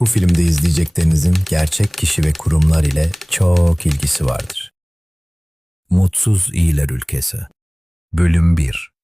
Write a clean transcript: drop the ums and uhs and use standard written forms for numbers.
Bu filmde izleyeceklerinizin gerçek kişi ve kurumlar ile çok ilgisi vardır. Mutsuz İyiler Ülkesi. Bölüm 1.